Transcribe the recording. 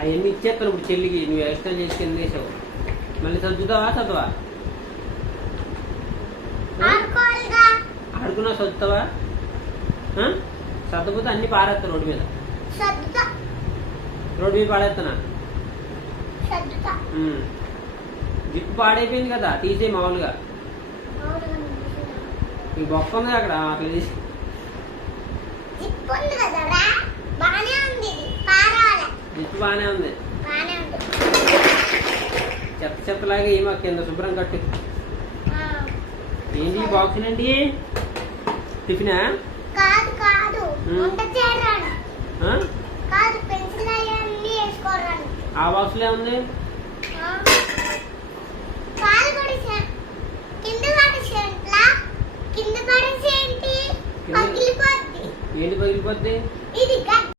అవన్నీ ఇచ్చేస్తాను ఇప్పుడు చెల్లికి. నువ్వు ఎక్స్ట్రా చేసి కింద వేసావు. మళ్ళీ చదువుతావా చదవా? ఆడుకున్నా చదువుతావా? చదవకపోతే అన్ని పారేస్తా రోడ్డు మీద. రోడ్డు మీద పాడేస్తానా? జిప్పు పాడైపోయింది కదా, తీసే మామూలుగా. ఈ బొక్క ఉంది అక్కడ, అట్లా తీసి. జిప్పు బానే ఉంది. చెత్త చెత్తలాగా ఏమో కింద శుభ్రం కట్టు. ఏంటి బాక్స్ ఏంటి? టిఫినా? ఆ బాక్స్ లో ఉంది. ఏంటి పగిలిపోద్ది?